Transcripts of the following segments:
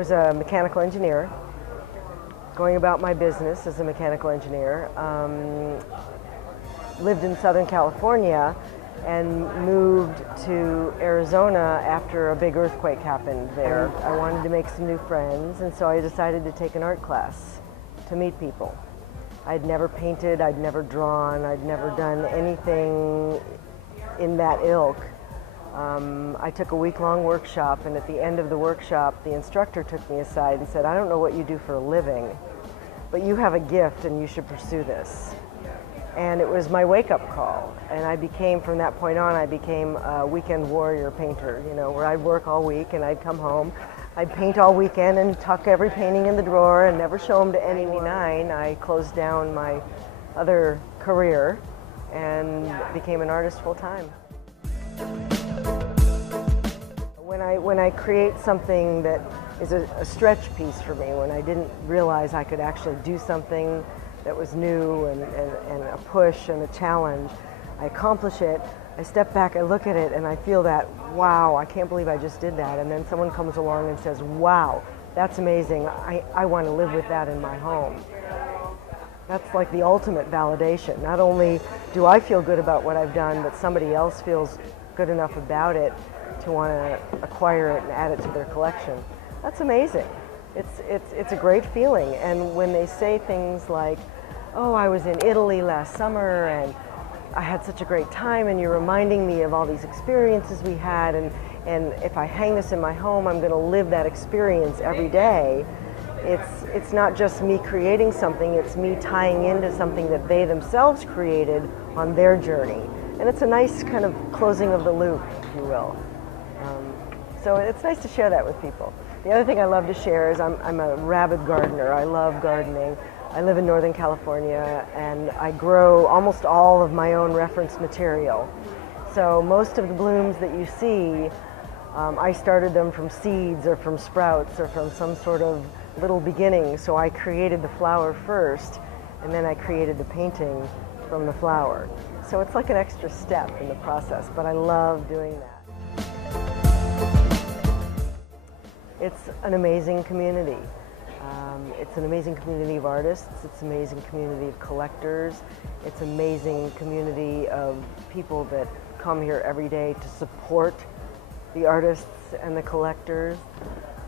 was a mechanical engineer, going about my business as a mechanical engineer. Lived in Southern California and moved to Arizona after a big earthquake happened there. I wanted to make some new friends, and so I decided to take an art class to meet people. I'd never painted, I'd never drawn, I'd never done anything in that ilk. I took a week-long workshop, and at the end of the workshop, the instructor took me aside and said, "I don't know what you do for a living, but you have a gift and you should pursue this." And it was my wake-up call, and I became, from that point on, I became a weekend warrior painter, you know, where I'd work all week and I'd come home, I'd paint all weekend and tuck every painting in the drawer and never show them to anyone. I closed down my other career and became an artist full-time. When I create something that is a stretch piece for me, when I didn't realize I could actually do something that was new and a push and a challenge, I accomplish it, I step back, I look at it, and I feel that, wow, I can't believe I just did that. And then someone comes along and says, wow, that's amazing, I want to live with that in my home. That's like the ultimate validation. Not only do I feel good about what I've done, but somebody else feels good enough about it to want to acquire it and add it to their collection. That's amazing. It's a great feeling. And when they say things like, oh, I was in Italy last summer and I had such a great time, and you're reminding me of all these experiences we had, and if I hang this in my home, I'm going to live that experience every day. It's not just me creating something, it's me tying into something that they themselves created on their journey. And it's a nice kind of closing of the loop, if you will. So it's nice to share that with people. The other thing I love to share is I'm a rabid gardener. I love gardening. I live in Northern California, and I grow almost all of my own reference material. So most of the blooms that you see, I started them from seeds or from sprouts or from some sort of little beginning. So I created the flower first, and then I created the painting from the flower. So it's like an extra step in the process, but I love doing that. It's an amazing community. It's an amazing community of artists. It's an amazing community of collectors. It's an amazing community of people that come here every day to support the artists and the collectors.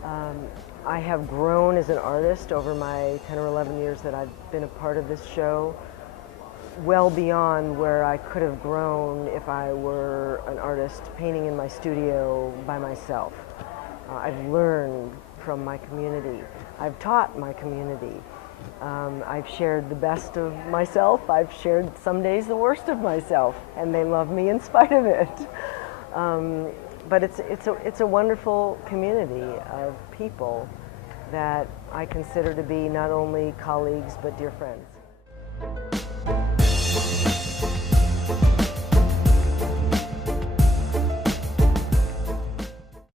I have grown as an artist over my 10 or 11 years that I've been a part of this show, well beyond where I could have grown if I were an artist painting in my studio by myself. I've learned from my community. I've taught my community. I've shared the best of myself. I've shared some days the worst of myself, and they love me in spite of it. But it's a wonderful community of people that I consider to be not only colleagues but dear friends.